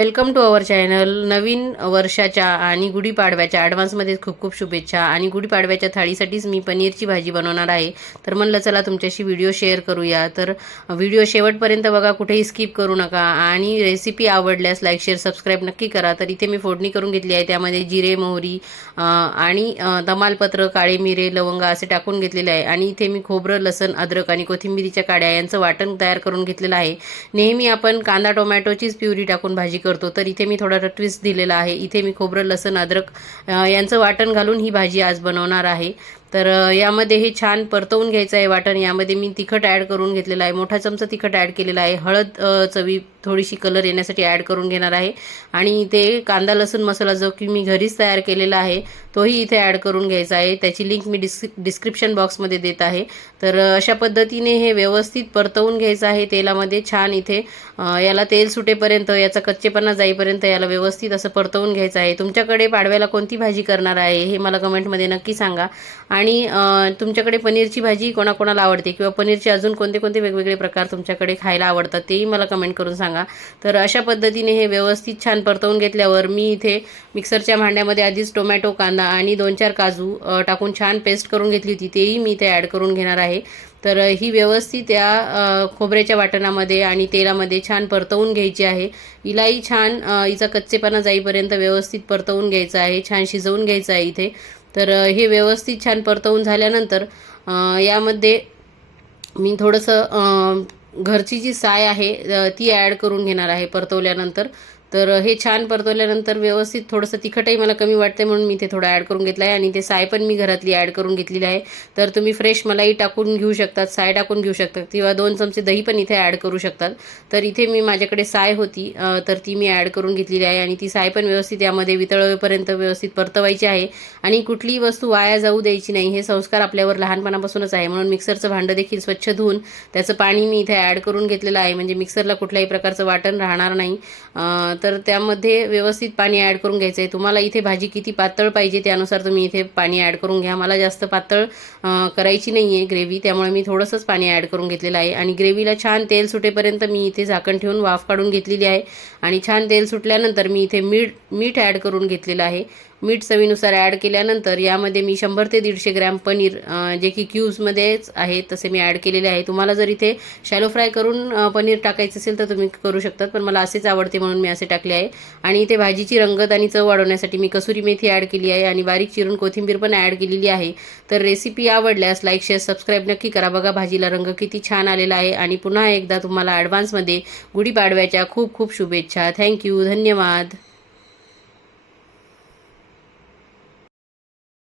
Welcome to our channel. नवीन वर्षाच्या आणि गुढीपाडव्याच्या ॲडव्हान्समध्ये खूप खूप शुभेच्छा. आणि गुढीपाडव्याच्या थाळीसाठीच मी पनीरची भाजी बनवणार आहे. तर म्हणलं चला तुमच्याशी व्हिडिओ शेअर करूया. तर व्हिडिओ शेवटपर्यंत बघा कुठेही स्किप करू नका. आणि रेसिपी आवडल्यास लाईक शेअर सबस्क्राईब नक्की करा. तर इथे मी फोडणी करून घेतली आहे. त्यामध्ये जिरे मोहरी आणि तमालपत्र काळे मिरे लवंग असे टाकून घेतलेले आहे. आणि इथे मी खोबरं लसण अद्रक आणि कोथिंबिरीच्या काड्या यांचं वाटण तयार करून घेतलेलं आहे. नेहमी आपण कांदा टोमॅटोचीच प्युरी टाकून भाजी करतो. तर इथे मी थोडा ट्विस्ट दिलेला आहे. इथे मी खोबरं लसण अद्रक यांचं वाटण घालून ही भाजी आज बनवणार आहे. तर यामध्ये हे छान परतवून घ्यायचं आहे वाटण. यामध्ये मी तिखट ॲड करून घेतलेलं आहे. मोठा चमचा तिखट ॲड केलेला आहे. हळद चवी थोडीशी कलर येण्यासाठी ॲड करून घेणार आहे. आणि इथे कांदा लसूण मसाला जो की मी घरीच तयार केलेला आहे तोही इथे ॲड करून घ्यायचा आहे. त्याची लिंक मी डिस्क्रि डिस्क्रिप्शन बॉक्समध्ये देत आहे. तर अशा पद्धतीने हे व्यवस्थित परतवून घ्यायचं आहे तेलामध्ये. छान इथे याला तेल सुटेपर्यंत याचा कच्चेपणा जाईपर्यंत याला व्यवस्थित असं परतवून घ्यायचं आहे. तुमच्याकडे पाडव्याला कोणती भाजी करणार आहे हे मला कमेंटमध्ये नक्की सांगा. आणि तुमच्याकडे पनीरची भाजी कोणाकोणाला आवडते? किंवा पनीरचे अजून कोणते कोणते वेगवेगळे प्रकार तुमच्याकडे खायला आवडतात? तेही मला कमेंट करून सांगा. तर अशा पद्धतीने हे व्यवस्थित छान परतवून घेतल्यावर मी इथे मिक्सरच्या भांड्यामध्ये आधीच टोमॅटो कांदा आणि दोन चार काजू टाकून छान पेस्ट करून घेतली होती. तेही मी इथे ॲड करून घेणार आहे. तर ही व्यवस्थित या खोबऱ्याच्या वाटणामध्ये आणि तेलामध्ये छान परतवून घ्यायची आहे. हिलाही छान हिचा कच्चेपणा जाईपर्यंत व्यवस्थित परतवून घ्यायचं आहे. छान शिजवून घ्यायचं आहे इथे. तर हे व्यवस्थित छान परतवून झाल्यानंतर यामध्ये मी थोडंसं घरची जी साय आहे ती ॲड करून घेणार आहे परतवल्यानंतर. तर हे छान परतवल्यानंतर व्यवस्थित थोडंसं तिखटही मला कमी वाटते म्हणून मी ते थोडं ॲड करून घेतलं आहे आणि ते साय पण मी घरातली ॲड करून घेतलेली आहे. तर तुम्ही फ्रेश मलाई टाकून घेऊ शकतात साय टाकून घेऊ शकतात किंवा दोन चमचे दही पण इथे ॲड करू शकतात. तर इथे मी माझ्याकडे साय होती तर ती मी ॲड करून घेतलेली आहे आणि ती साय पण व्यवस्थित यामध्ये वितळवेपर्यंत व्यवस्थित परतवायची आहे. आणि कुठलीही वस्तू वाया जाऊ द्यायची नाही हे संस्कार आपल्यावर लहानपणापासूनच आहे. म्हणून मिक्सरचं भांडं देखील स्वच्छ धुवून त्याचं पाणी मी इथे ॲड करून घेतलेलं आहे. म्हणजे मिक्सरला कुठल्याही प्रकारचं वाटण राहणार नाही. तर त्यामध्ये व्यवस्थित पाणी ॲड करून घ्यायचं आहे तुम्हाला इथे भाजी किती पातळ पाहिजे त्यानुसार तुम्ही इथे पाणी ॲड करून घ्या. मला जास्त पातळ करायची नाही आहे ग्रेव्ही त्यामुळे मी थोडंसंच पाणी ॲड करून घेतलेलं आहे. आणि ग्रेव्हीला छान तेल सुटेपर्यंत मी इथे झाकण ठेवून वाफ काढून घेतलेली आहे. आणि छान तेल सुटल्यानंतर मी इथे मीठ मीठ ॲड करून घेतलेलं आहे. मीठ चवीनुसार ॲड केल्यानंतर यामध्ये मी शंभर ते दीडशे ग्रॅम पनीर जे की क्यूब्समध्येच आहे तसे मी ॲड केलेले आहे. तुम्हाला जर इथे शॅलो फ्राय करून पनीर टाकायचं असेल तर तुम्ही करू शकतात पण मला असेच आवडते म्हणून मी असे टाकले आहे. आणि इथे भाजीची रंगत आणि चव वाढवण्यासाठी मी कसुरी मेथी ॲड केली आहे आणि बारीक चिरून कोथिंबीर पण ॲड केलेली आहे. तर रेसिपी आवडल्यास लाईक शेअर सबस्क्राईब नक्की करा. बघा भाजीला रंग किती छान आलेला आहे आणि पुन्हा एकदा तुम्हाला ॲडव्हान्समध्ये गुढीपाडव्याच्या खूप खूप शुभेच्छा. थँक्यू धन्यवाद.